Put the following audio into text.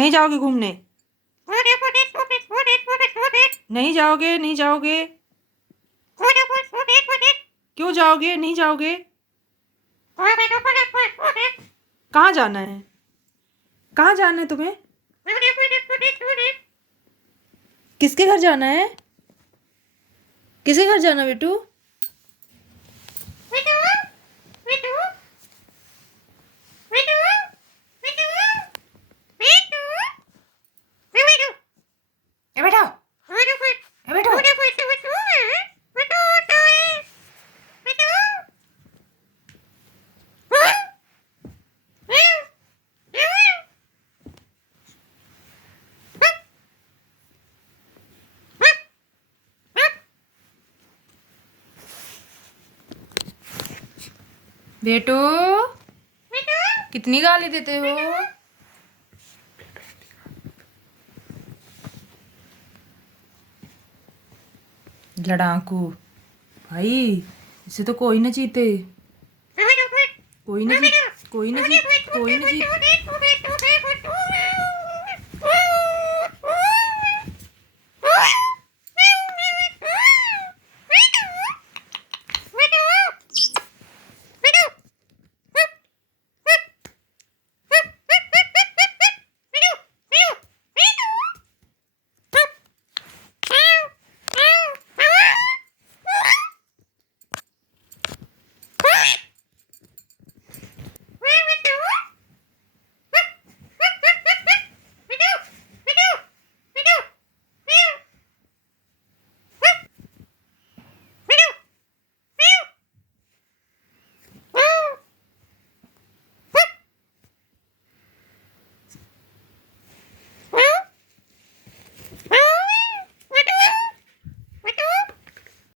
नहीं जाओगे घूमने? नहीं जाओगे, नहीं जाओगे? क्यों जाओगे, नहीं जाओगे? कहाँ जाना है? कहाँ जाना है तुम्हें? किसके घर जाना है? किसके घर जाना बेटू? ए बेटा, ए बेटू। बेटू, कितनी गाली देते हो? लड़ाकू भाई, इसे तो कोई ना जीते। कोई ना जीत, कोई ना जीत, कोई ना जीत।